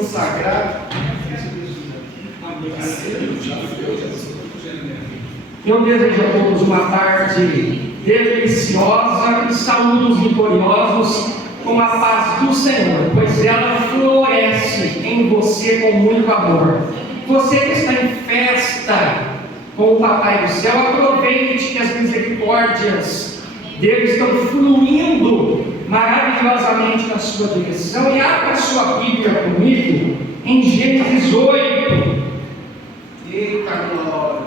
consagrado. Eu desejo a todos uma tarde deliciosa e saúdos vitoriosos com a paz do Senhor, pois ela floresce em você com muito amor. Você que está em festa com o Papai do Céu, aproveite que as misericórdias dele estão fluindo maravilhosamente na sua direção e abra a sua Bíblia comigo em Gênesis 8. Eita glória!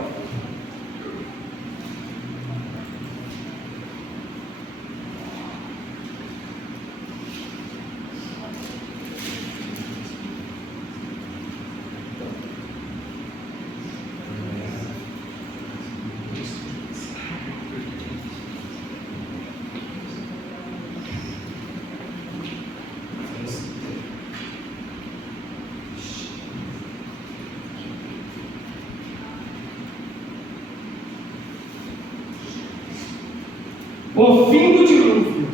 O fim do dilúvio.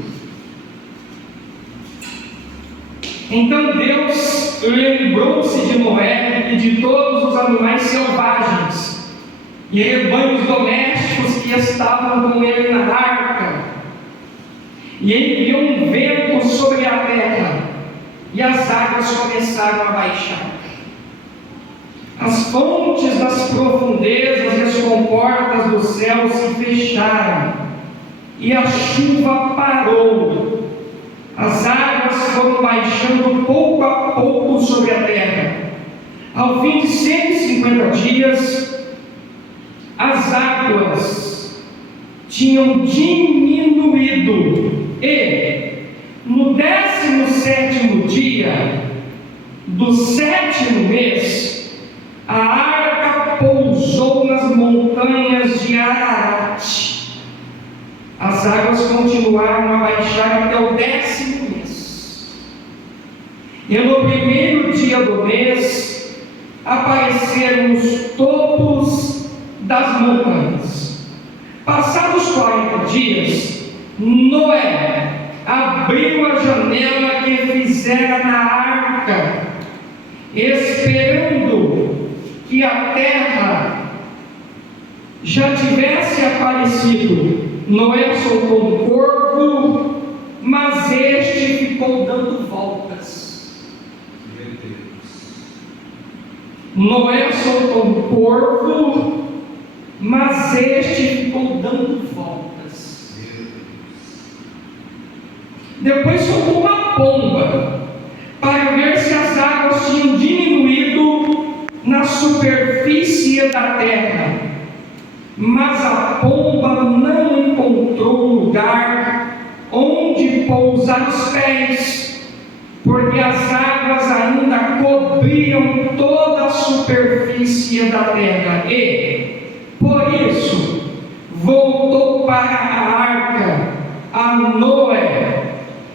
Então Deus lembrou-se de Noé e de todos os animais selvagens e rebanhos domésticos que estavam com ele na arca, e enviou um vento sobre a terra, e as águas começaram a baixar. As fontes das profundezas e as comportas do céu se fecharam, e a chuva parou. As águas foram baixando pouco a pouco sobre a terra. Ao fim de 150 dias, as águas tinham diminuído, e no 17º dia do 7º mês, a arca pousou nas montanhas de Ararat. As águas continuaram a baixar até o 10º mês. E no primeiro dia do mês, apareceram os topos das montanhas. Passados 40 dias, Noé abriu a janela que fizera na arca, esperando que a terra já tivesse aparecido. Noé soltou um corvo, mas este ficou dando voltas. Noé soltou um corvo, mas este ficou dando voltas. Depois soltou uma pomba, para ver se as águas tinham diminuído na superfície da terra. Mas a pomba não encontrou lugar onde pousar os pés, porque as águas ainda cobriam toda a superfície da terra, e, por isso, voltou para a arca a Noé.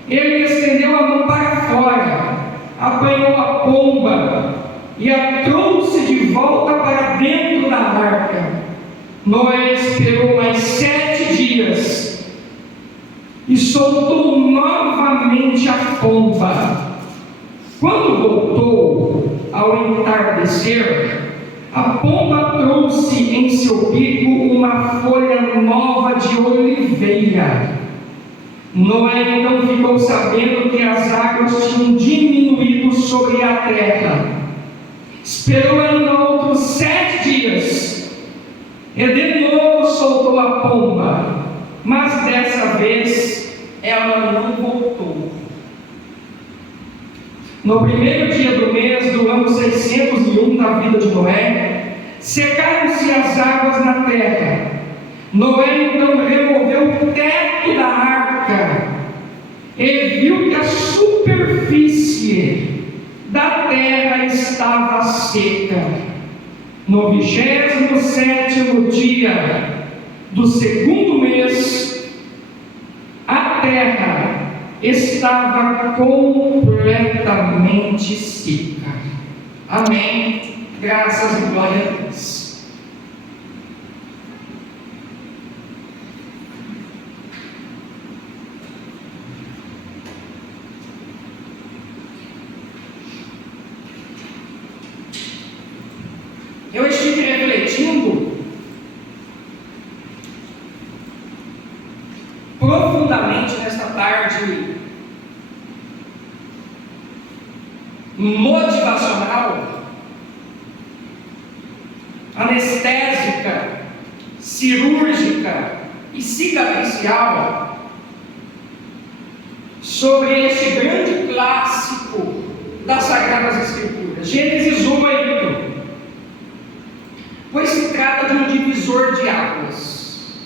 Ele estendeu a mão para fora, apanhou a pomba e a trouxe de volta para dentro da arca. Noé esperou mais 7 dias e soltou novamente a pomba. Quando voltou ao entardecer, a pomba trouxe em seu bico uma folha nova de oliveira. Noé então ficou sabendo que as águas tinham diminuído sobre a terra. Esperou ainda outros 7 dias. E de novo soltou a pomba, mas dessa vez ela não voltou. No primeiro dia do mês do ano 601 da vida de Noé, secaram-se as águas na terra. Noé então removeu o teto da arca e viu que a superfície da terra estava seca. No 27º dia do 2º mês, a terra estava completamente seca. Amém. Graças e glória a Deus. motivacional, anestésica, cirúrgica e cicatricial sobre este grande clássico das Sagradas Escrituras, Gênesis 8, pois se trata de um divisor de águas,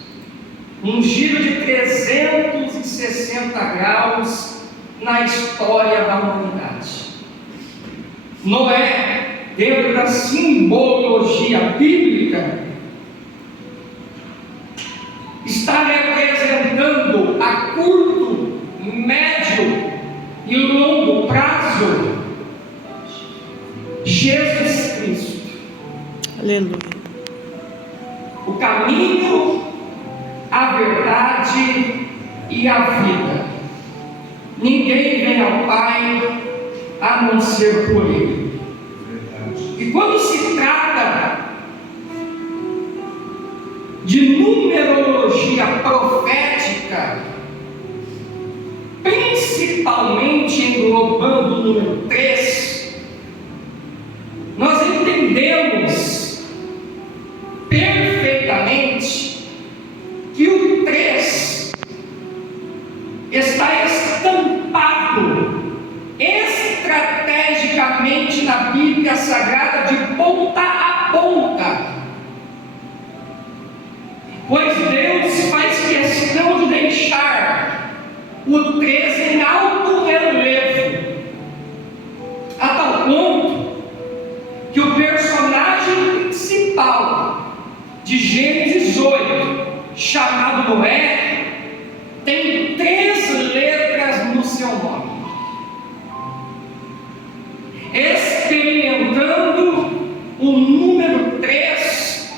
um giro de 360 graus na história da humanidade. Noé, dentro da simbologia bíblica, está representando a curto, médio e longo prazo Jesus Cristo. Aleluia. O caminho, a verdade e a vida. Ninguém vem ao Pai a não ser por Ele. E quando se trata de numerologia profética, principalmente englobando o número 3, nós entendemos perfeitamente que o 3 está estampado estrategicamente na Bíblia Sagrada de ponta a ponta, pois Deus faz questão de deixar o 3 em alto relevo, a tal ponto que o personagem principal de Gênesis 8, chamado Noé, tem 3 letras no seu nome, experimentando o número 3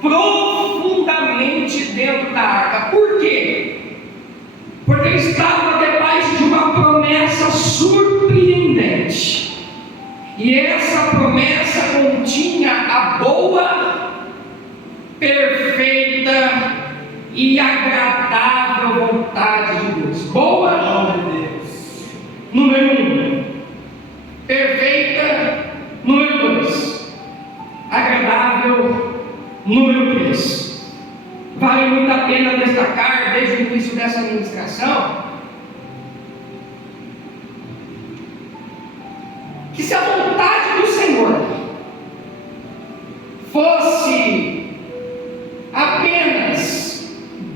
profundamente dentro da arca. Por quê? Porque estava debaixo de uma promessa surpreendente, e essa promessa continha a boa, perfeita e agradável vontade de Deus. Boa, número 1. Perfeita, número 2. Agradável, número 3. Vale muito a pena destacar, desde o início dessa ministração, que se a vontade do Senhor fosse apenas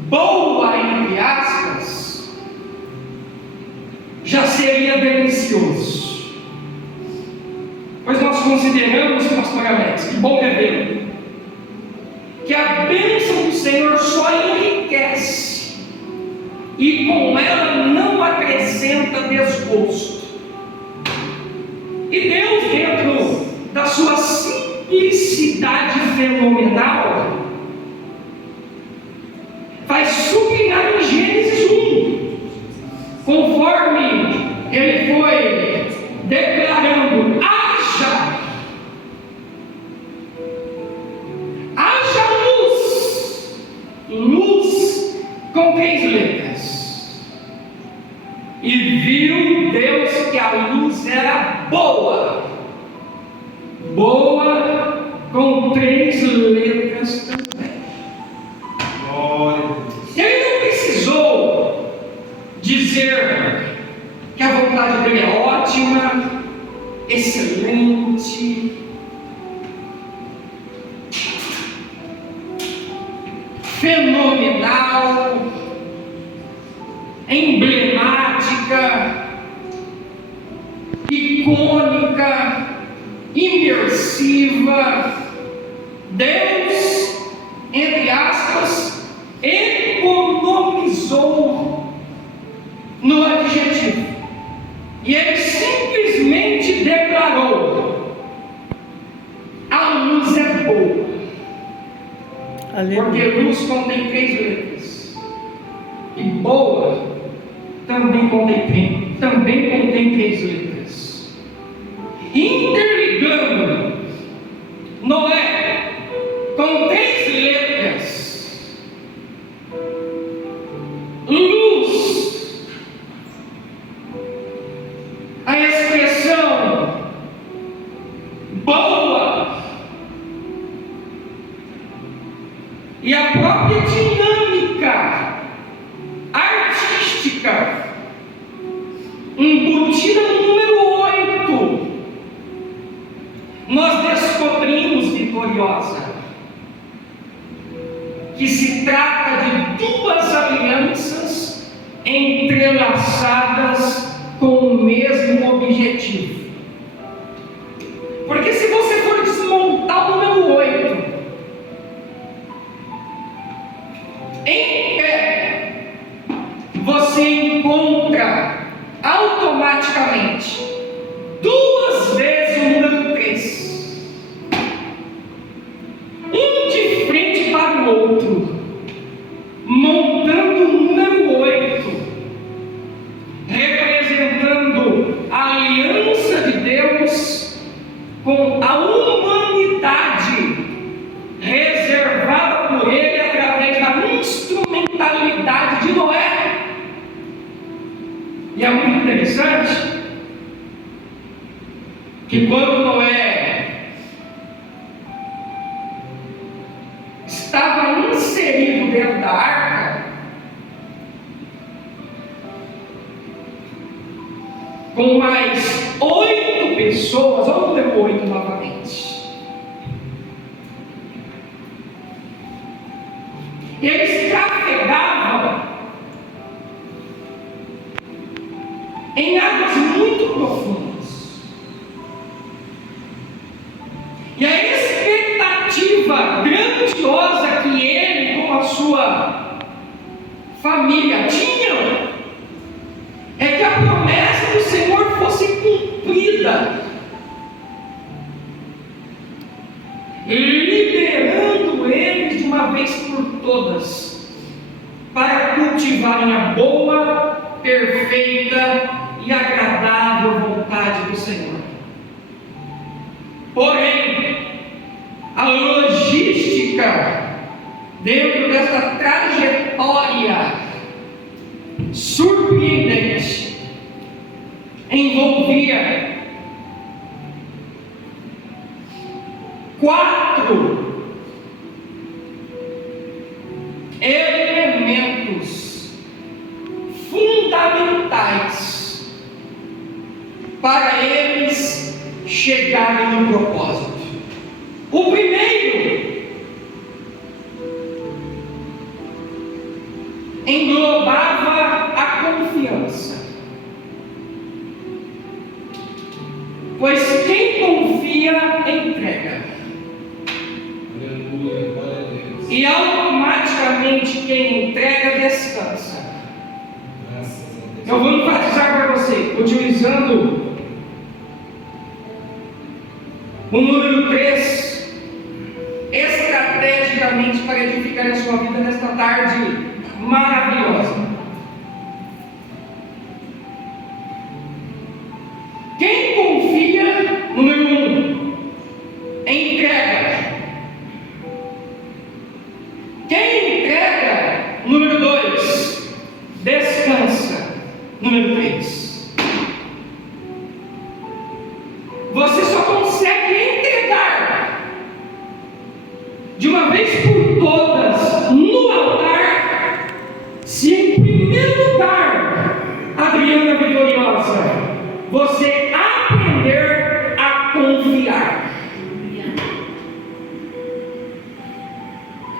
boa, entre aspas, já seria delicioso. Pois nós consideramos, pastor Alex, que bom dever, que a bênção do Senhor só enriquece e com ela não acrescenta desgosto. E Deus, dentro da sua simplicidade fenomenal, vai sublinhar em Gênesis 1, conforme ele foi declarando: haja luz com 3 letras. E viu Deus que a luz era boa, com 3 letras também. Ele não precisou dizer que a vontade dele é ótima, excelente, fenomenal, emblemática, icônica, imersiva. Deus, entre aspas, economizou no adjetivo, e ele simplesmente declarou: a luz é boa. Porque luz contém 3 letras, e boa também contém 3 letras, interligando Noé com 3 letras, luz, a expressão e a própria dinâmica artística embutida no número 8, nós descobrimos, Vitoriosa, que se trata de duas alianças entrelaçadas com o mesmo objetivo. Porque se você for desmontar o número 8 em pé, você encontra automaticamente duas vezes o número 3, um de frente para o outro, montando o número 8, representando a aliança de Deus com a humanidade reservada por Ele através da instrumentalidade de Noé. E é muito interessante que quando Noé estava inserido dentro da arca, com mais 8 pessoas, olha o número 8 novamente, eles trafegavam em águas muito profundas, e a expectativa grandiosa que ele com a sua família tinham é que a promessa do Senhor fosse cumprida, liberando eles de uma vez por todas para cultivarem a boa, perfeita e agradável vontade do Senhor. Porém, a logística dentro dessa trajetória surpreendente envolvia 4 elementos fundamentais para eles chegarem no propósito. O primeiro englobava a confiança, pois quem confia entrega, e automaticamente quem entrega descansa. Eu vou enfatizar para você, utilizando o número 3 estrategicamente para edificar a sua vida nesta tarde maravilhosa. Quem confia, número 1, entrega. Quem entrega, número 2, descansa. Número 3, você só consegue entregar de uma vez por todas no altar se em primeiro lugar, Adriana Vitoriosa, você aprender a confiar.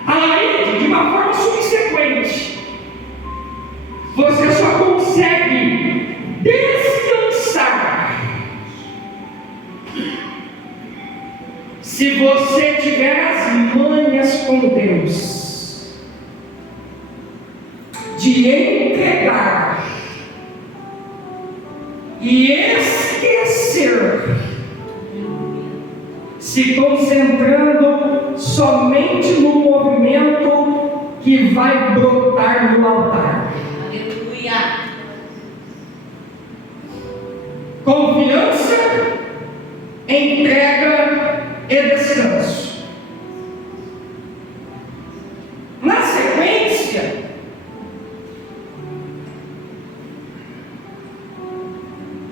Aí, de uma forma subsequente, você só consegue descansar se você tiver as manhas com Deus de entregar e esquecer, se concentrando somente no movimento que vai brotar no altar. Aleluia. Confiança, entrega e descanso. Na sequência,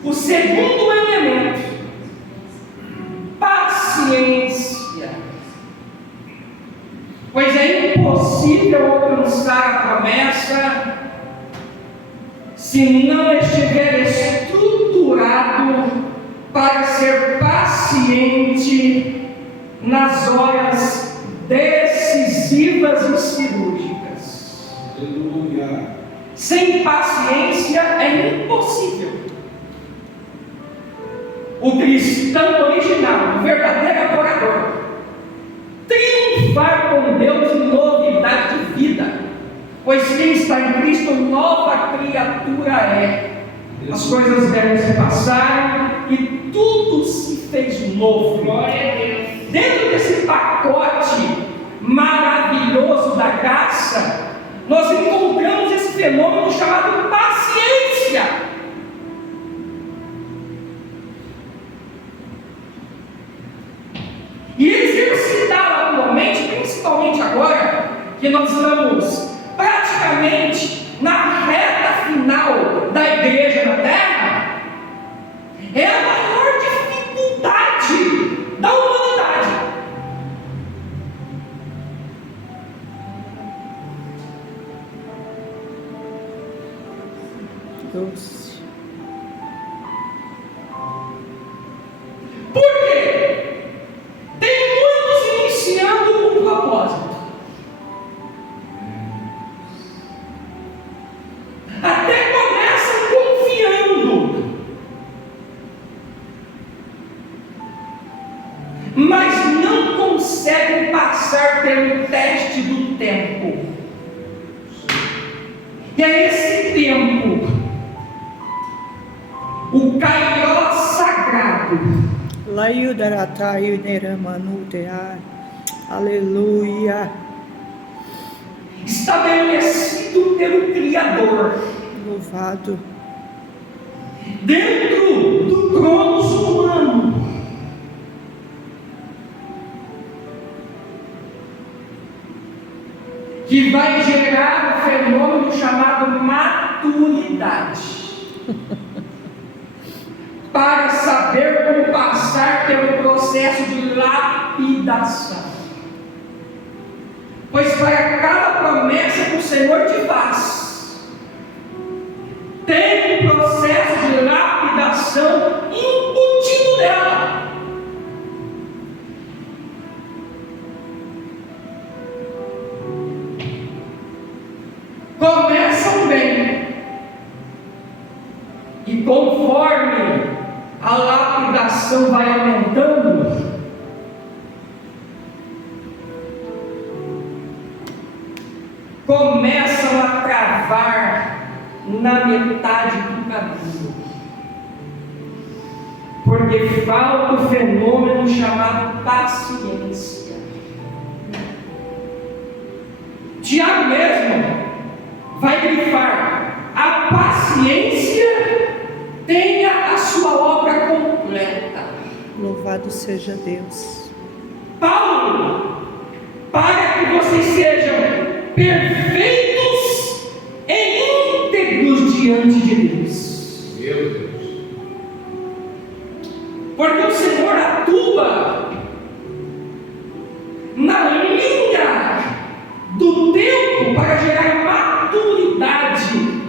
o segundo elemento, paciência. Pois é importante impossível alcançar a promessa se não estiver estruturado para ser paciente nas horas decisivas e cirúrgicas. Aleluia. Sem paciência é impossível. O cristão original, o verdadeiro adorador, triunfar com Deus em novidade de vida, pois quem está em Cristo, nova criatura é. As coisas velhas se passaram e tudo se fez novo. Glória a Deus. Dentro desse pacote maravilhoso da graça, nós encontramos esse fenômeno chamado paciência. E exercitá-la atualmente, principalmente agora que nós estamos praticamente na reta final da igreja na terra, é a maior dificuldade da humanidade. Doce. Por quê? Tem muitos iniciando um propósito. Até começam confiando, mas não conseguem passar pelo teste do tempo. E é esse tempo, o Kairos sagrado, aleluia. estabelecido pelo Criador, Louvado. dentro do cronos humano, que vai gerar um fenômeno chamado maturidade, para saber como passar pelo processo de lapidação. Pois para cada promessa que o Senhor te faz, tem um processo de lapidação embutido nela. Começam bem, e conforme a lapidação vai aumentando, começam a travar na metade do caminho, porque falta o fenômeno chamado paciência. Tiago mesmo vai grifar: a paciência tenha a sua obra completa. Louvado seja Deus. Paulo, para que vocês sejam perfeitos e íntegros diante de Deus. Meu Deus. Porque o Senhor atua na linha do tempo para gerar maturidade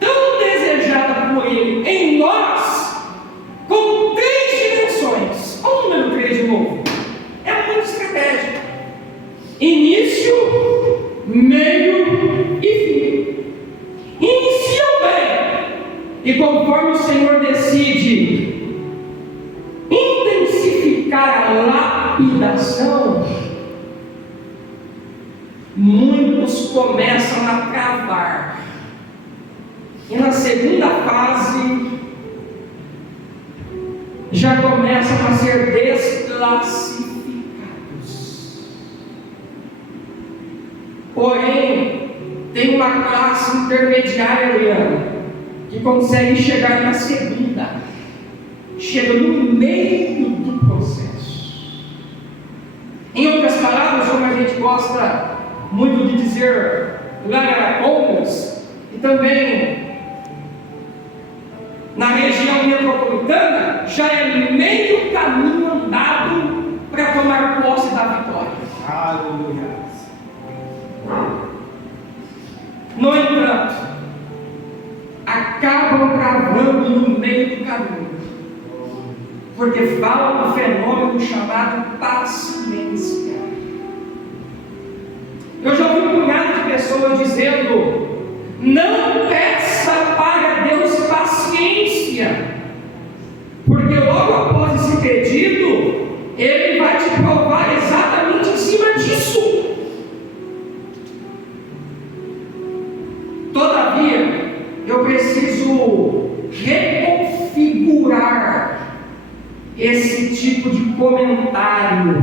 tão desejada por Ele em nós, com 3 dimensões. Olha o número 3 de novo. É muito estratégico: início, meio e fim. Iniciam bem, e conforme o Senhor decide intensificar a lapidação, muitos começam a travar, e na segunda fase já começam a ser desclassificados. Porém, tem uma classe intermediária, Leandro, que consegue chegar na segunda, chega no meio do processo. Em outras palavras, como a gente gosta muito de dizer lá em Arapongas, e também na região metropolitana, já é meio caminho andado para tomar posse da vitória. Aleluia. No entanto, acabam travando no meio do caminho, porque fala do fenômeno chamado paciência. Eu já ouvi um punhado de pessoas dizendo: não peça para Deus paciência, porque logo após esse pedido, Ele vai te provar exatamente em cima disso. Todavia, eu preciso reconfigurar esse tipo de comentário,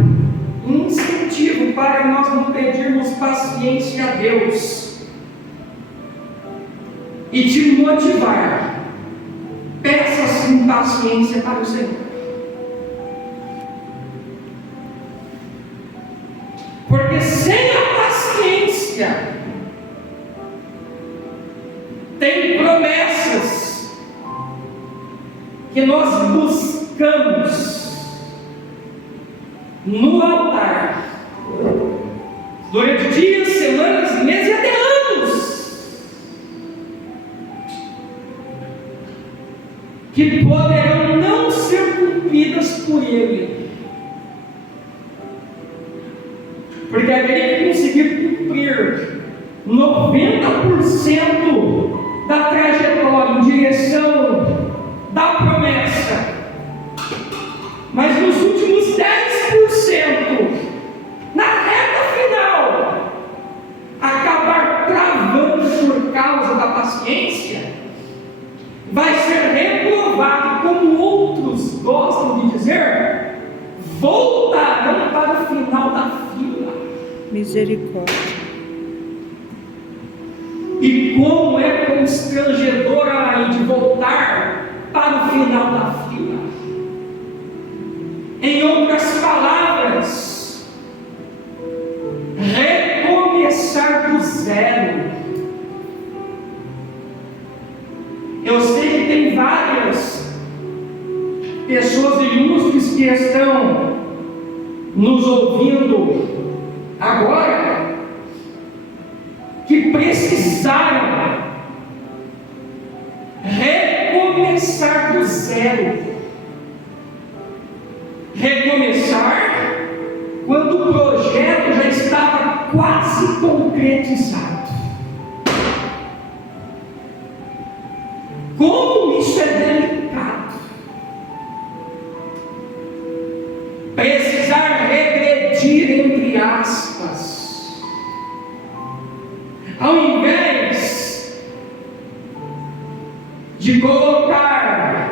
um incentivo para nós não pedirmos paciência a Deus e te motivar. Peça sim paciência para o Senhor, porque sem a paciência tem promessas que nós buscamos no altar durante dias, semanas, meses e até anos, que poderão não ser cumpridas por Ele, porque aquele que conseguir cumprir 90% da trajetória em direção da promessa, mas nos últimos 10%, na reta final, acabar travando por causa da paciência, vai ser reprovado, como outros gostam de dizer, voltarão para o final da fila. Misericórdia. E como é constrangedora aí de voltar para o final da fila. Em outras palavras, recomeçar do zero. Eu sei que tem várias pessoas ilustres que estão nos ouvindo agora, que precisaram recomeçar do zero. Recomeçar quando o projeto já estava quase concretizado. Como isso é delicado. Precisar regredir, entre aspas, ao invés de colocar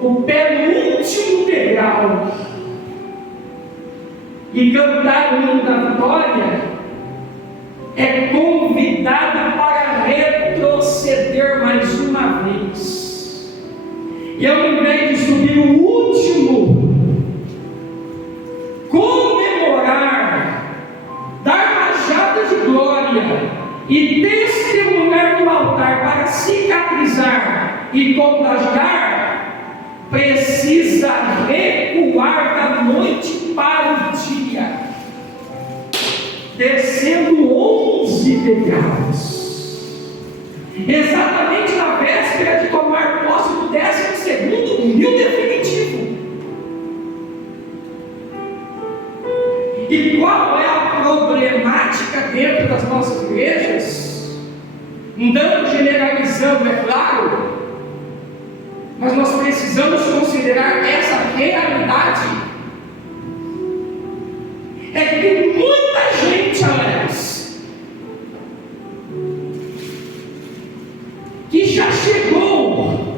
o pé no último degrau e cantar o hino da vitória, é convidado para retroceder mais uma vez. E ao invés de subir no último, comemorar, dar rajadas de glória e testemunhar no altar para cicatrizar e contagiar, precisa recuar da noite para o dia, descendo 11 degraus, exatamente na véspera de tomar posse do 12º e o definitivo. E qual é a problemática dentro das nossas igrejas? Não generalizando, é claro, mas nós precisamos considerar essa realidade. É que tem muita gente, Alex, que já chegou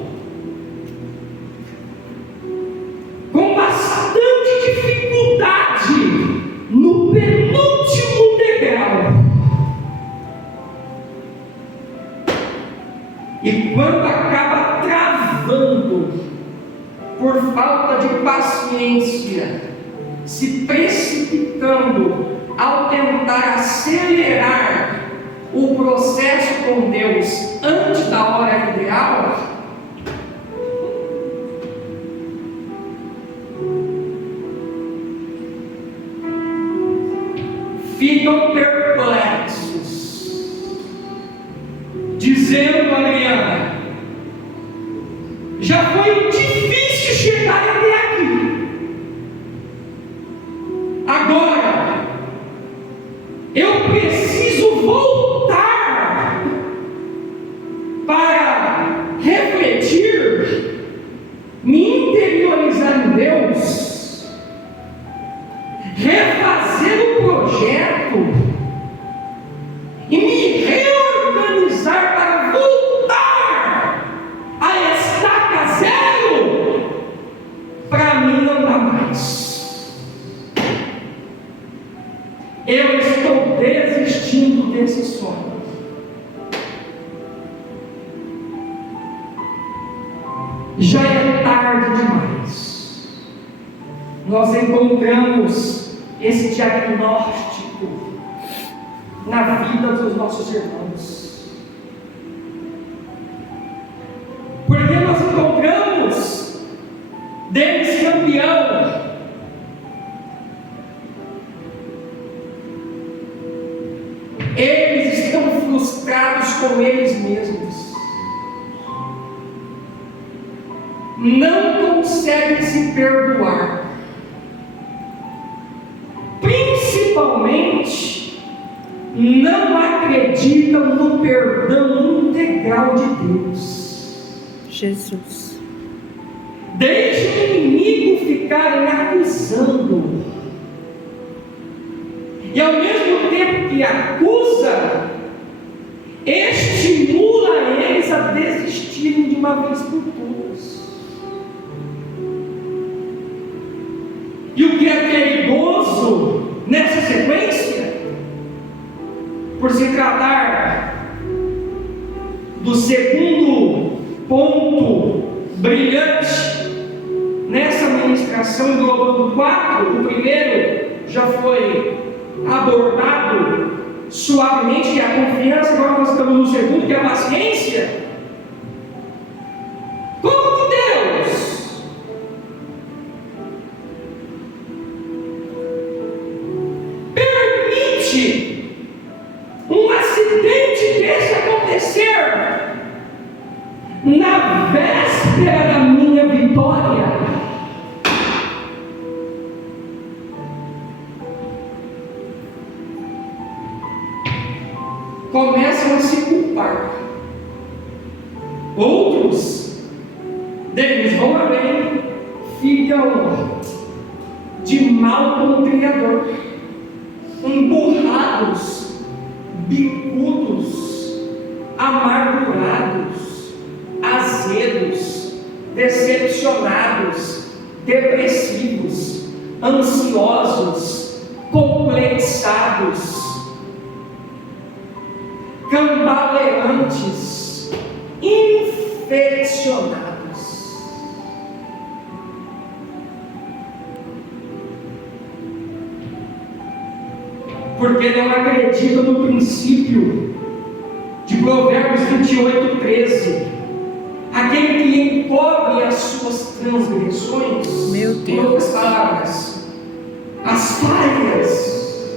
com bastante dificuldade no penúltimo degrau. E quando acaba travando por falta de paciência, se precipitando ao tentar acelerar o processo com Deus antes da hora ideal, ficam perplexos, dizendo: Adriana, já foi difícil chegar até aqui, agora eu preciso voltar para refletir, me interiorizar em Deus, refazer o projeto e me reorganizar para voltar a estaca zero. Para mim não dá mais. Eu estou desistindo desse sonho. Já é tarde demais. Nós encontramos esse diagnóstico na vida dos nossos irmãos. Porque nós encontramos deles campeão. Eles estão frustrados com eles mesmos. Não conseguem se perdoar. Principalmente, não acreditam no perdão integral de Deus. Jesus. Deixa o inimigo ficar acusando. E ao mesmo tempo que acusa, estimula eles a desistirem de uma vez por todas. E o que é perigoso nessa sequência, por se tratar do segundo ponto brilhante nessa ministração, englobando 4, o primeiro já foi abordado suavemente, que é a confiança. Agora nós estamos no segundo, que é a paciência. Como que Deus permite um acidente desse acontecer na véspera da minha vitória? Começam a se culpar. Outros deles vão além, ficam de mal com o Criador, emburrados, bicudos, amargurados, azedos, decepcionados, depressivos, ansiosos, complexados, cambaleantes, infeccionados. Porque não acreditam no princípio de Provérbios 28:13. Aquele que encobre as suas transgressões, Meu Deus. em outras palavras, as falhas,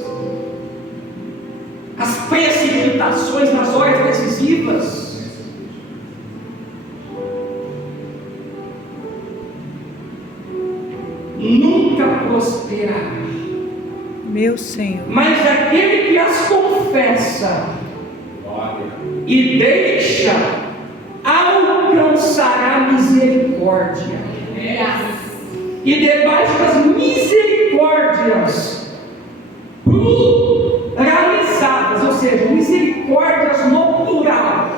as precipitações nas horas decisivas, nunca prosperará. Meu Senhor. Mas aquele que as confessa e deixa, alcançará misericórdia. E debaixo das misericórdias pluralizadas, ou seja, misericórdias no plural,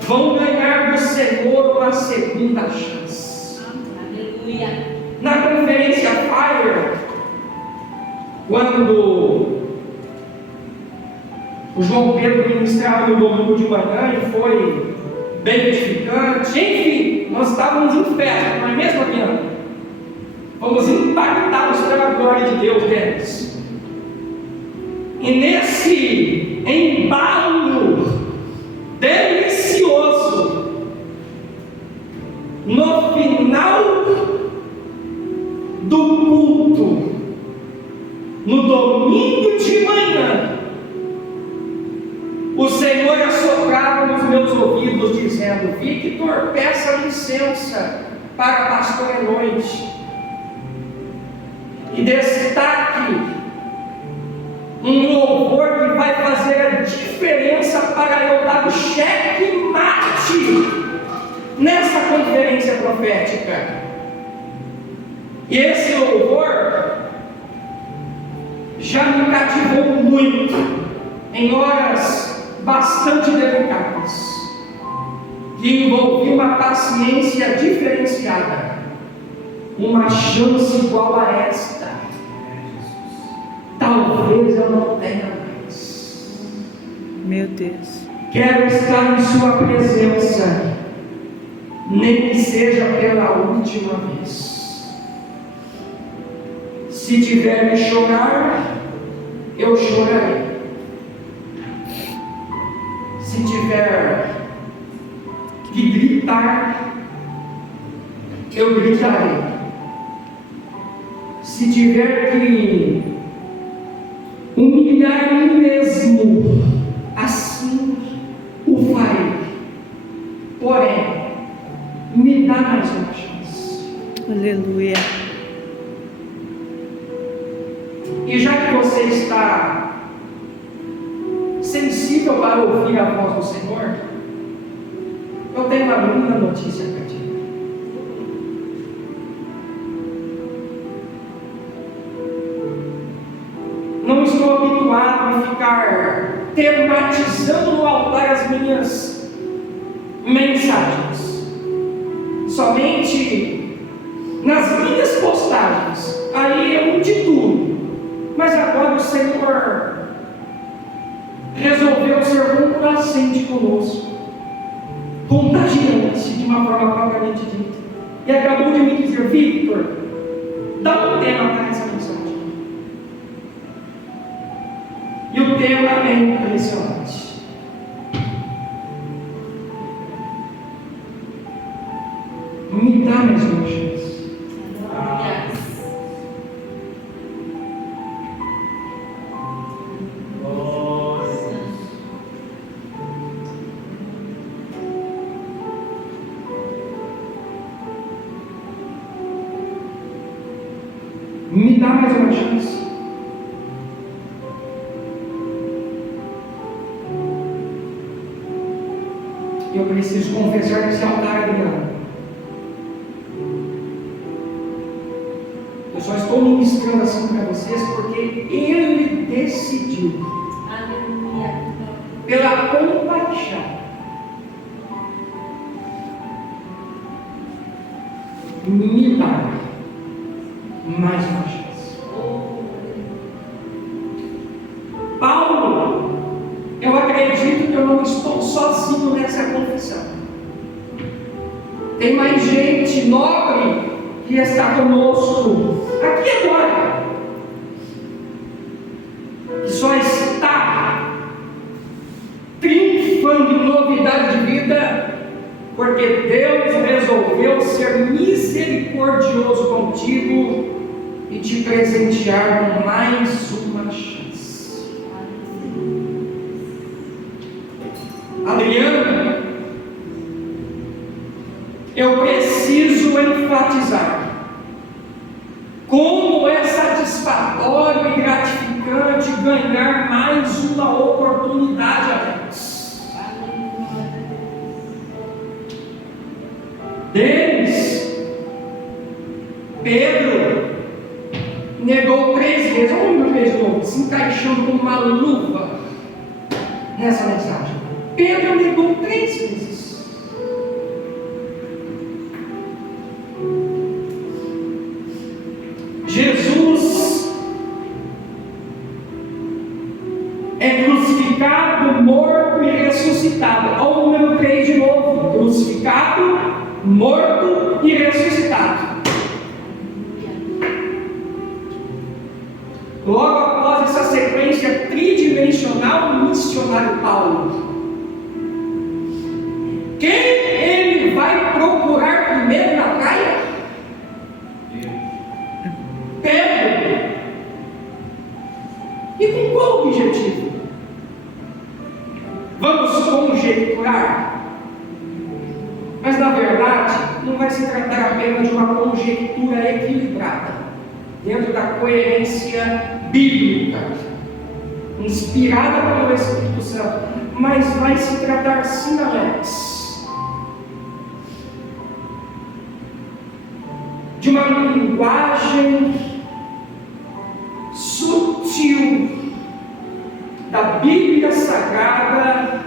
vão ganhar do Senhor uma segunda chance. Aleluia. Na conferência Fire, quando o João Pedro ministrava no domingo de manhã e foi bem edificante, enfim, nós estávamos em festa, não é mesmo, Adriana? Fomos impactados pela glória de Deus deles. E nesse embalo delicioso, no final do culto, ouvidos, dizendo: Victor, peça licença para pastor à noite e destaque um louvor que vai fazer a diferença para eu dar o cheque mate nessa conferência profética. E esse louvor já me cativou muito em horas bastante delicadas, que envolvia uma paciência diferenciada, uma chance igual a esta. Talvez eu não tenha mais. Meu Deus. Quero estar em sua presença, nem que seja pela última vez. Se tiver que chorar, eu chorarei. Se tiver que gritar, eu gritarei. Se tiver que humilhar a mim mesmo, assim o farei. Porém, me dá mais uma chance. Aleluia. E já que você está sensível para ouvir a voz do Senhor, eu tenho uma linda notícia para ti. Não estou habituado a ficar tematizando no altar as minhas mensagens, somente nas minhas postagens. Aí eu intitulo, mas agora o Senhor resolveu ser complacente conosco, contagiante de uma forma propriamente dita, e acabou de me dizer: Victor, dá um tema para essa mensagem. E o tema é impressionante. Me dá mais uma chance. Me dá mais uma chance. Eu preciso confessar nesse altar, Adriano. Eu só estou ministrando assim para vocês porque Ele decidiu, pela compaixão, me dar mais uma chance. Paulo, eu acredito que eu não estou sozinho nessa confissão. Tem mais gente nobre que está conosco aqui agora, que só está triunfando em novidade de vida porque Deus resolveu ser misericordioso contigo e te presentear com mais uma chance. Adriano, eu preciso enfatizar como é satisfatório e gratificante ganhar mais uma oportunidade a Deus. Deles, Pedro negou 3 vezes. Olha o meu Deus de novo, se encaixando como uma luva nessa mensagem. Pedro negou 3 vezes. Jesus é crucificado, morto e ressuscitado. Olha o número 3 de novo: crucificado, morto e ressuscitado. Logo após essa sequência tridimensional, o missionário Paulo, quem ele vai procurar primeiro na praia? Pedro. E com qual objetivo? Vamos conjecturar Mas na verdade, não vai se tratar apenas de uma conjectura equilibrada, dentro da coerência bíblica, inspirada pelo Espírito Santo, mas vai se tratar, sim, Alex, de uma linguagem sutil da Bíblia Sagrada,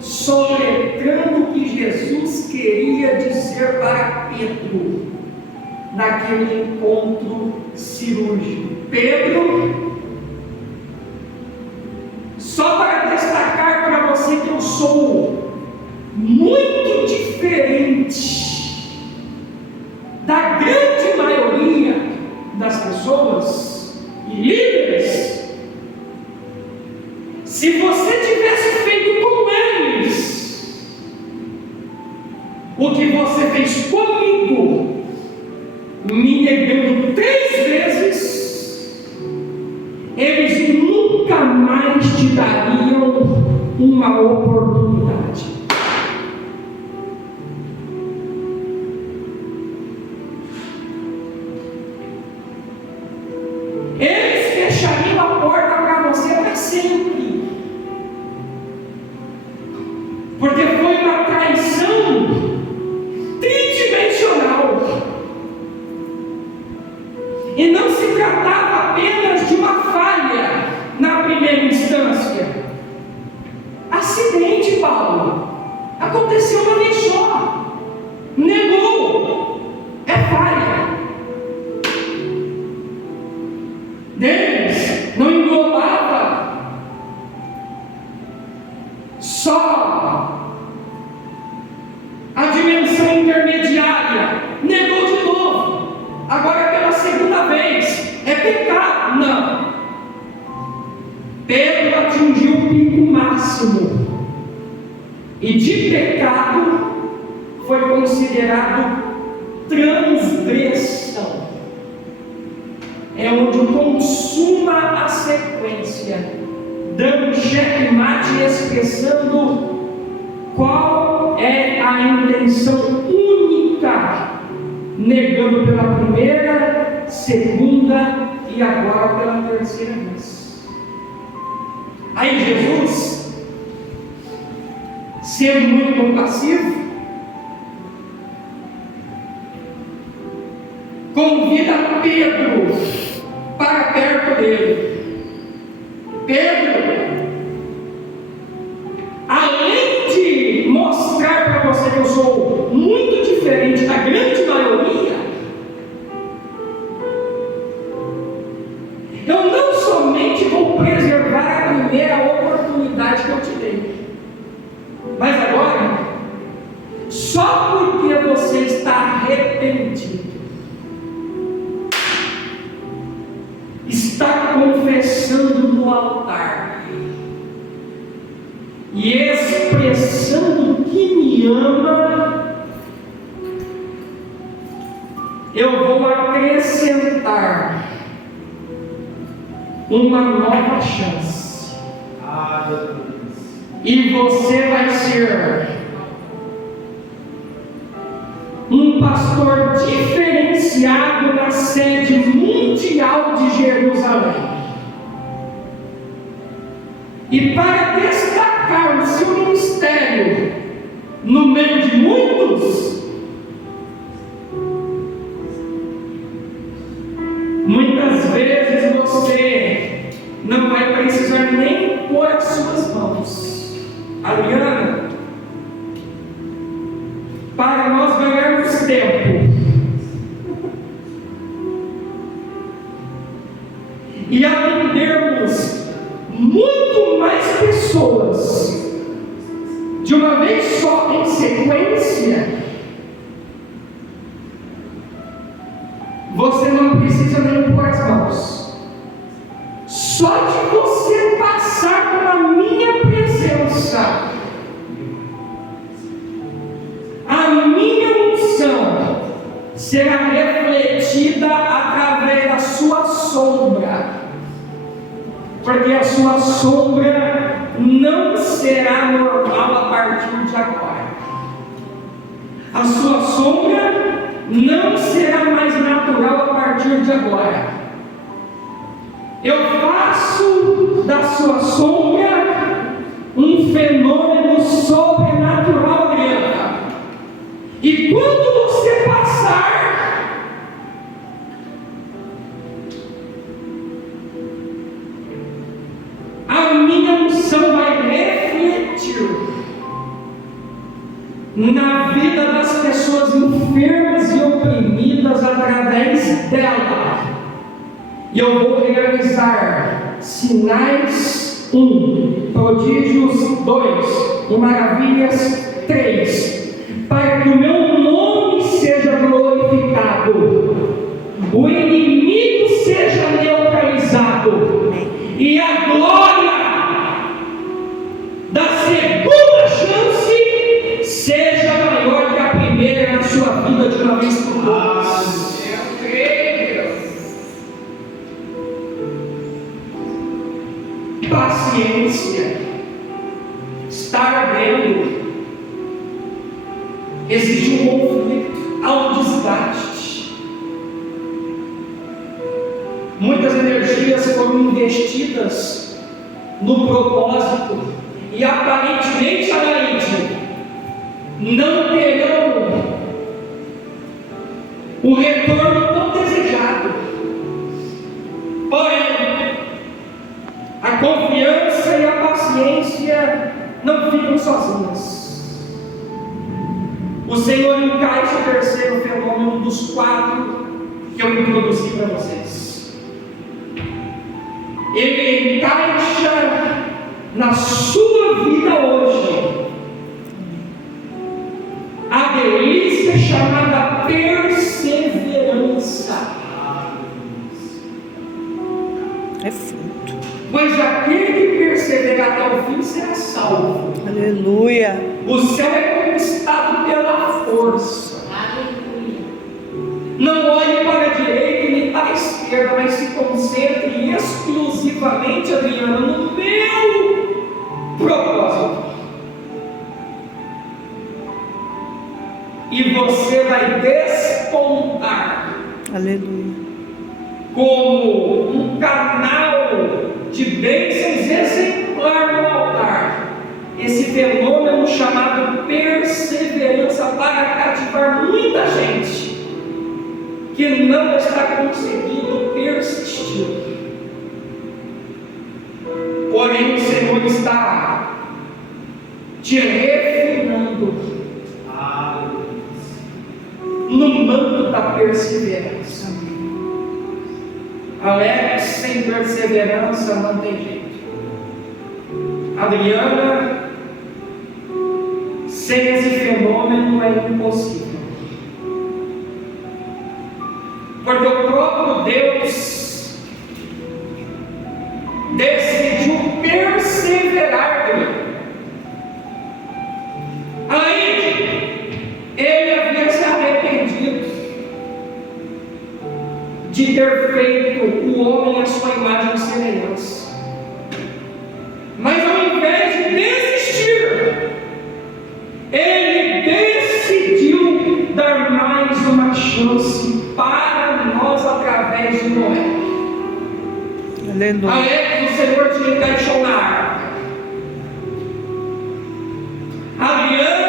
soletrando o que Jesus queria dizer para Pedro naquele encontro cirúrgico. Pedro, só para destacar para você que eu sou muito diferente da grande maioria das pessoas e líderes. Se você tivesse feito com eles o que você fez comigo, me negando 3 vezes, eles nunca mais te dariam uma oportunidade. Eles fechariam a porta para você para sempre. Porque foi uma traição tridimensional. E não se tratava apenas de uma falha na primeira instância. Acidente, Paulo. Aconteceu uma vez só. Negou. É falha. Deus não englobava só a dimensão intermediária. Negou de novo. Agora pela segunda vez. É pecado? Não. Pedro atingiu o pico máximo. E de pecado foi considerado transgressão. É onde consuma a sequência, dando checkmate e expressando qual é a intenção única, negando pela primeira, segunda e agora pela terceira vez. Aí Jesus, sendo muito compassivo, convida Pedro para perto dele. Pedro, além de mostrar para você que eu sou muito diferente da grande maioria, eu não somente vou preservar a primeira oportunidade que eu te dei, mas agora, só porque você está arrependido, está confessando no altar e expressando que me ama, eu vou acrescentar uma nova chance. E você vai ser um pastor diferenciado na sede mundial de Jerusalém. E para destacar o seu ministério no meio de muitos, muitas vezes você não vai precisar nem pôr as suas mãos, Adriana, para nós ganharmos tempo e atendermos muito mais pessoas de uma vez só em sequência. Você não precisa nem pôr as mãos. Só de você passar pela minha presença, a minha unção será refletida através da sua sombra, porque a sua sombra não será normal a partir de agora. A sua sombra não será mais natural a partir de agora. Eu faço da sua sombra um fenômeno sobrenatural, Adriana. E quando você passar, a minha unção vai refletir na vida das pessoas enfermas e oprimidas através dela. E eu vou realizar sinais 1, prodígios 2 e maravilhas 3, para que o meu nome seja glorificado, o inimigo seja neutralizado e a glória da segunda chance seja maior que a primeira na sua vida de uma vez por todas. Paciência, estar vendo, existe um conflito, há um desgaste. Muitas energias foram investidas no propósito e aparentemente não terão o retorno tão desejado. Porém, a confiança e a paciência não ficam sozinhas. O Senhor encaixa o terceiro fenômeno dos 4 que eu introduzi para vocês. Ele encaixa na sua vida hoje a delícia chamada perseverança. É fruto. Pois aquele que perseverar até o fim será salvo. Aleluia. O céu é conquistado pela força. Aleluia. Não olhe para a direita nem para a esquerda, mas se concentre exclusivamente, Adriana, no meu propósito. E você vai despontar Aleluia. como um canal de bênçãos exemplar no altar, esse fenômeno chamado perseverança, para cativar muita gente que não está conseguindo persistir. Porém, o Senhor está te refinando no manto da perseverança. Alex, sem perseverança não tem jeito. Adriana, sem esse fenômeno é impossível. Porque o próprio Deus decidiu perseverar nele. Ele havia se arrependido de ter feito o homem à sua imagem e semelhança. Mas ao invés de desistir, ele decidiu dar mais uma chance para nós através de Noé. Aleluia. Alex, o Senhor te encaixou na arca. Adriana,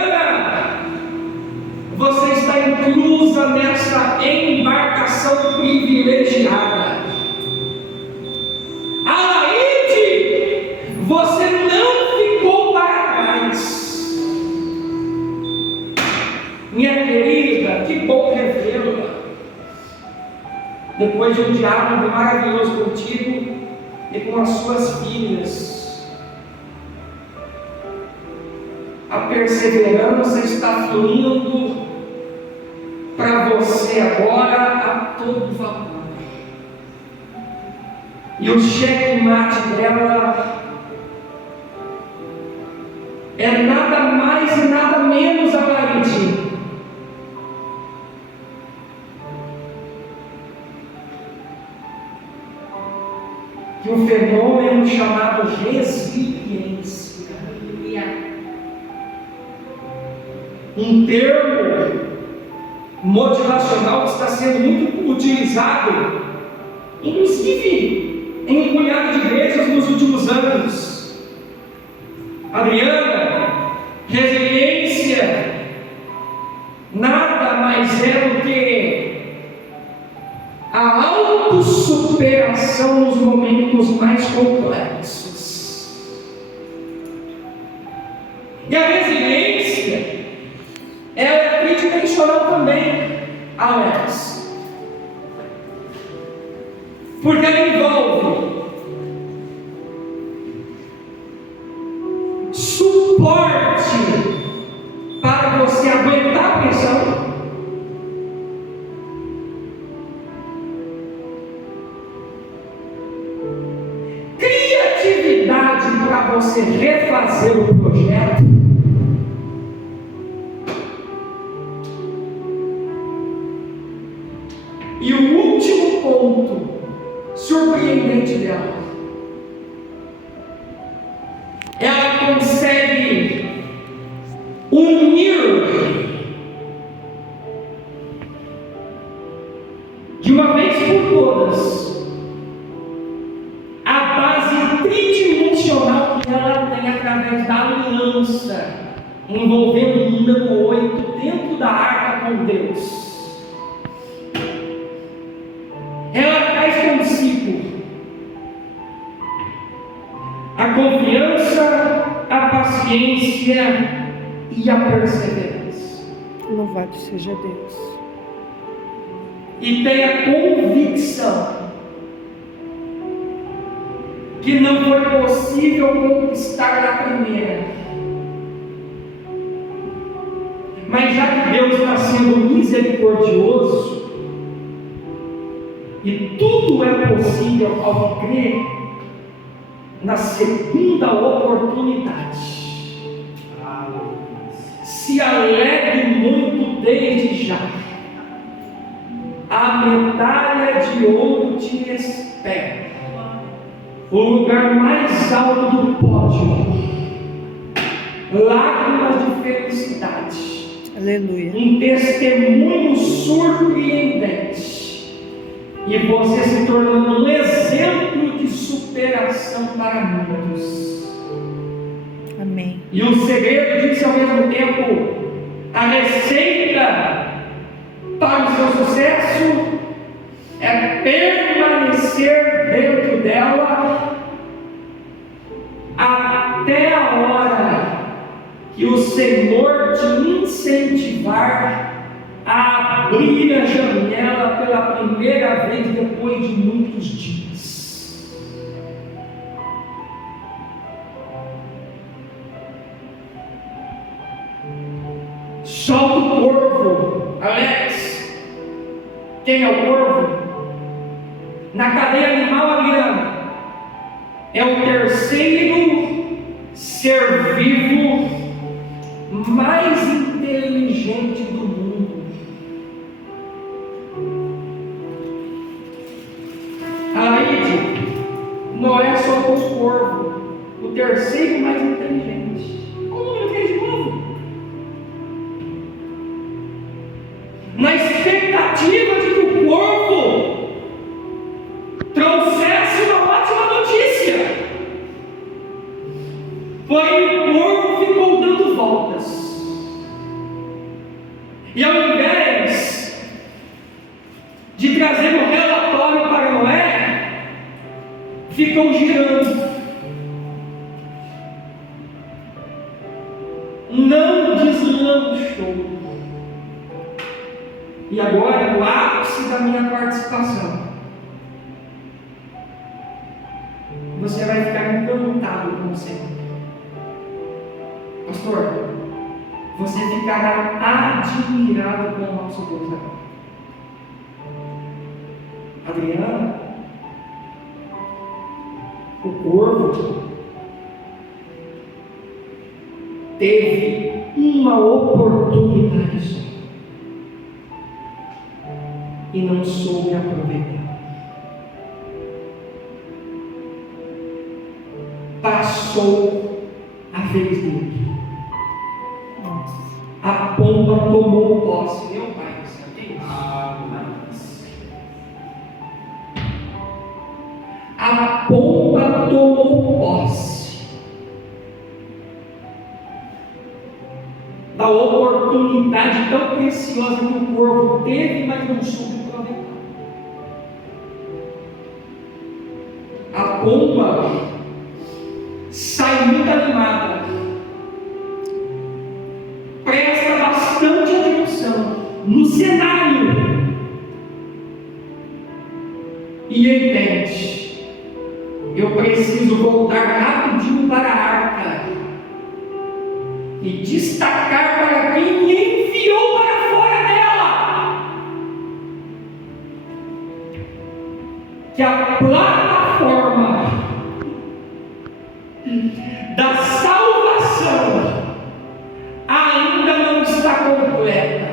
você está inclusa nessa embarcação privilegiada. Alaide, você não ficou para trás. Minha querida, que bom revê-la. Depois de um diálogo maravilhoso contigo e com as suas filhas. A perseverança está fluindo para você agora a todo vapor. E o checkmate dela é nada mais e nada menos, Alaide, que um fenômeno chamado resiliência. Aleluia. um termo motivacional que está sendo muito utilizado, inclusive em um punhado de igrejas nos últimos anos. Adriana, resiliência nada mais é do que a autossuperação nos momentos mais complexos. E a resiliência, ela é tridimensional também, Alex. Porque ela envolve suporte para você aguentar a pressão, criatividade para você refazer o projeto, e o último ponto surpreendente dela, ela consegue unir de uma vez por todas a base tridimensional que ela tem através da aliança envolvendo o número 8 dentro da arca com Deus. Ela traz consigo a confiança, a paciência e a perseverança. Louvado seja Deus. E tem a convicção que não foi possível conquistar na primeira, mas já que Deus está sendo misericordioso e tudo é possível ao crer na segunda oportunidade, se alegre muito desde já. A medalha de ouro te espera, o lugar mais alto do pódio, lágrimas de felicidade, Aleluia. um testemunho surpreendente, e você se tornando um exemplo de superação para muitos. Amém. E o segredo disso ao mesmo tempo, a receita para o seu sucesso é permanecer dentro dela até a hora que o Senhor te incentivar a abrir a janela pela primeira vez depois de muitos dias. Solta o corvo, Alex. Quem é o corvo? Na cadeia animal, Adriana, é o terceiro ser vivo mais inteligente do mundo. Alaide, não é só o corvo, o terceiro mais inteligente. Qual o número dele de novo? Na expectativa de que o corvo trouxesse uma ótima notícia, porém o corvo ficou dando voltas, e ao invés de trazer um relatório para Noé, ficou girando, não deslanchou. E agora, o ápice da minha participação, você vai ficar encantado com o Senhor. Pastor, você ficará admirado com o nosso Deus agora. Adriana, o corvo teve uma oportunidade só e não soube aproveitar. Passou a vez dele. a pomba tomou posse. Meu Pai, você tem isso? A pomba tomou posse da oportunidade tão preciosa que o corvo teve, mas não soube aproveitar. A pomba sai muito animada. Presta bastante atenção no cenário e entende: eu preciso voltar rapidinho para a arca e destacar para quem me enviou para fora dela que a plataforma da salvação ainda não está completa.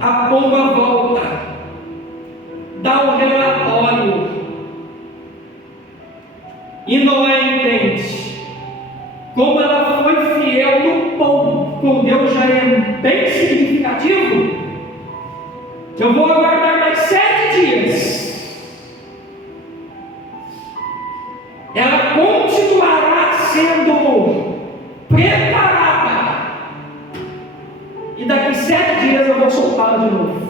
A pomba volta, dá um relatório, e Noé entende. Como ela foi fiel no pão, com Deus já é bem significativo. Eu vou aguardar mais 7 dias. Ela continuará sendo preparada. E daqui 7 dias eu vou soltá-la de novo.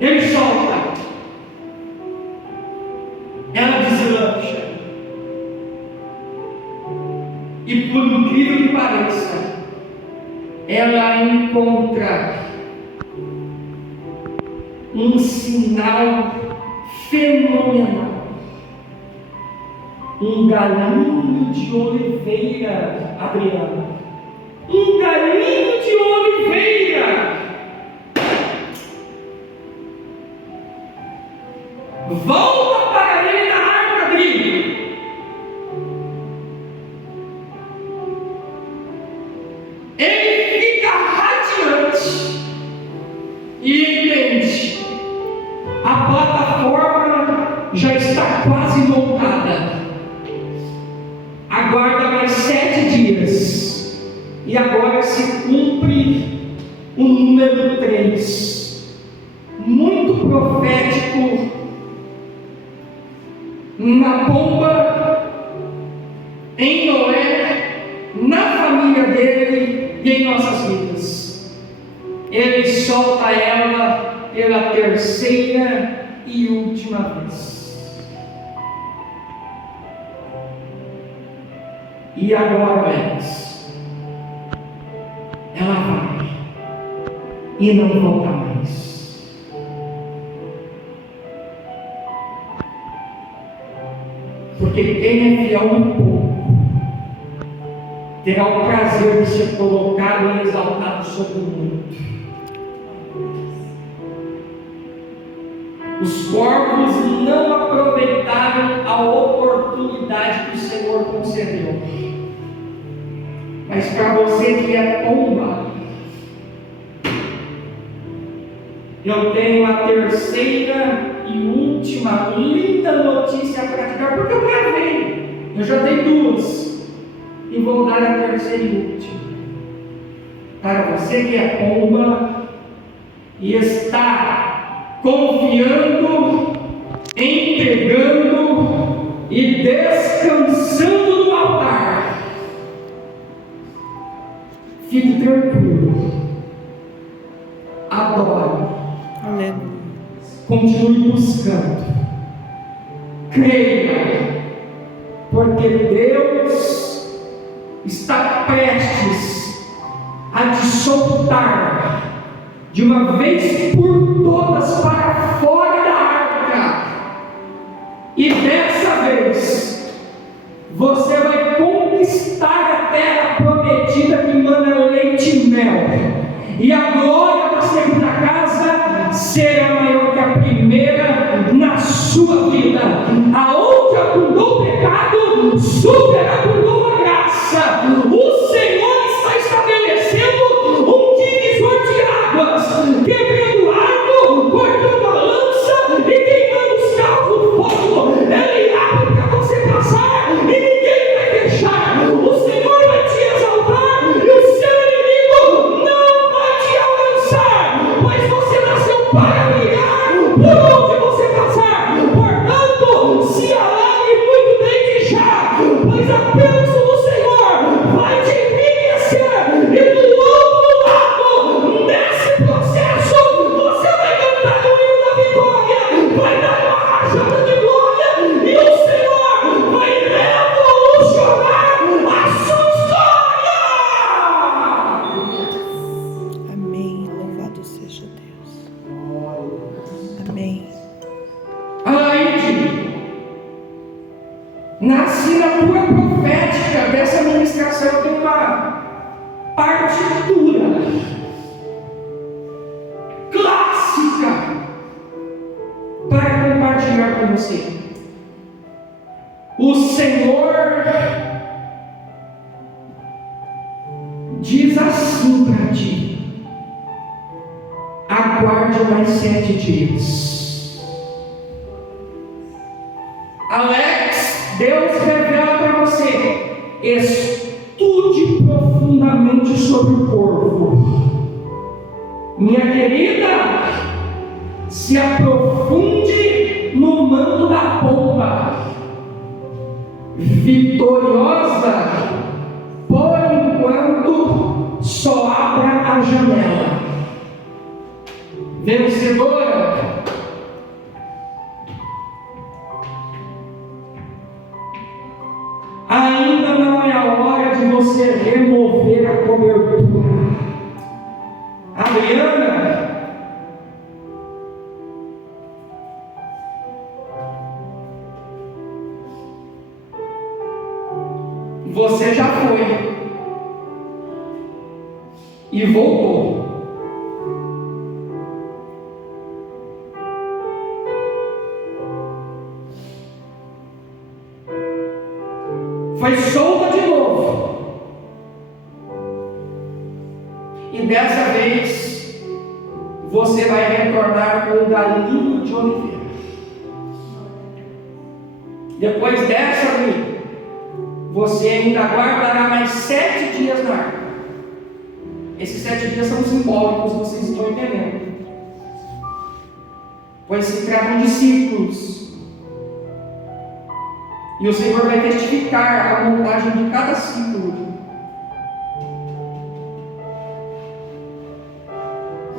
Ele solta. Ela deslancha. E por incrível que pareça, ela encontra um sinal fenomenal. Um galinho de oliveira, Adriana. Um galinho de oliveira. Volta para ele na arca, Adri. Ele fica radiante e entende: a plataforma já está quase montada. Aguarda mais 7 dias e agora se cumpre o número 3, muito profético na pomba, em Noé, na família dele e em nossas vidas. Ele solta ela pela 3ª e última vez. E agora ela vai e não volta mais. Porque quem é fiel no pouco terá o prazer de ser colocado e exaltado sobre o muito. Os corvos não aproveitaram a oportunidade que o Senhor concedeu. Mas para você que é pomba, eu tenho a 3ª e última linda notícia para te dar, porque eu gravei. Eu já dei 2 e vou dar a 3ª e última. Para você que é pomba e está confiando, entregando e descansando no altar, fique tranquilo, adore, Aleluia. continue buscando, creia, porque Deus está prestes a te soltar de uma vez por todas para fora da arca, e dessa vez você vai conquistar a terra prometida que manda leite e mel, e a glória da segunda casa será maior que a primeira na sua vida. Aonde abundou o pecado, superabundou a graça. O Senhor está estabelecendo um divisor de águas, quebrando o arco, cortando a lança e queimando os carros no fogo. Ele abre para você passar e ninguém vai fechar. O Senhor vai te exaltar você. O Senhor diz assim para ti: aguarde mais 7 dias. Alex, Deus revela para você: estude profundamente sobre o corpo. Minha querida, se aprofunde no manto da pomba. Vitoriosa, por enquanto, só abra a janela. Vencedora, ainda não é a hora de você remover a cobertura. Adriana, você já foi e voltou. Foi solta de novo. E dessa vez você vai retornar com um galinho de oliveira. Depois dessa vez, você ainda guardará mais 7 dias na arca. Esses 7 dias são simbólicos, vocês estão entendendo? Pois se tratam de ciclos. E o Senhor vai testificar a montagem de cada ciclo.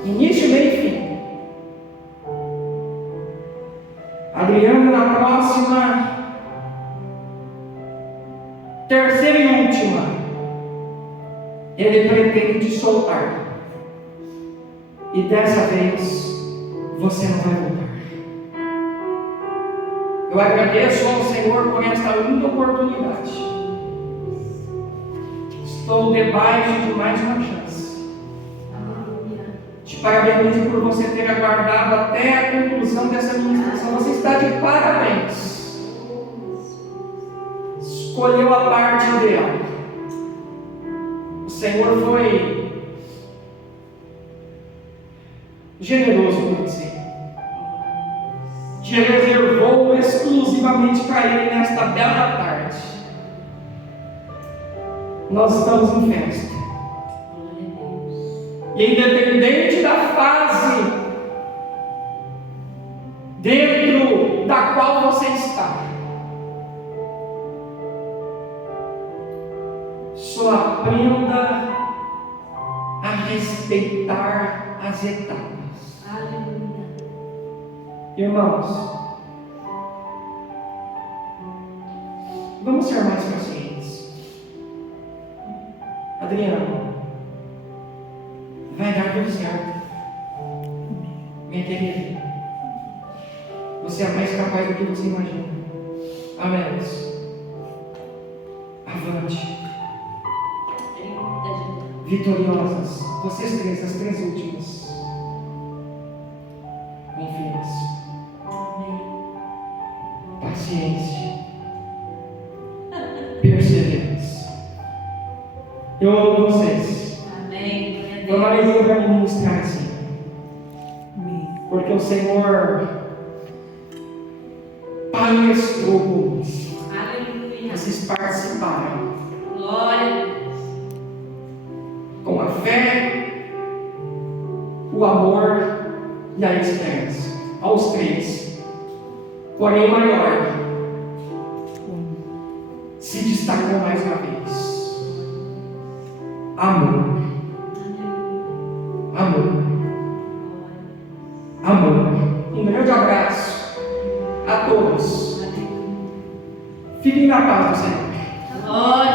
Início, meio e fim. Adriana, na próxima, terceira e última, Ele pretende te soltar. E dessa vez, você não vai voltar. Eu agradeço ao Senhor por esta linda oportunidade. Estou debaixo de mais uma chance. Te parabenizo por você ter aguardado até a conclusão dessa ministração. Você está de parabéns. Escolheu a parte dela. O Senhor foi generoso com você. Te reservou exclusivamente para Ele nesta bela tarde. Nós estamos em festa. E independente da fase dentro da qual você está, só aprenda a respeitar as etapas. Irmãos, vamos ser mais pacientes. Adriano, vai dar tudo certo. Minha querida, você é mais capaz do que você imagina. Amém. Avante. Vitoriosas, vocês três, as 3 últimas. Confiança. Paciência, perseverança. Eu amo vocês. Amém. Foi uma alegria para mim ministrar assim. Amém. Porque o Senhor palestrou conosco. Aleluia. Vocês participaram Glória a Deus. com a fé, o amor e a esperança. Aos 3. Porém, o maior se destacou mais uma vez. Amor. Amor. Amor. Um grande abraço a todos. Fiquem na paz do Senhor. Glória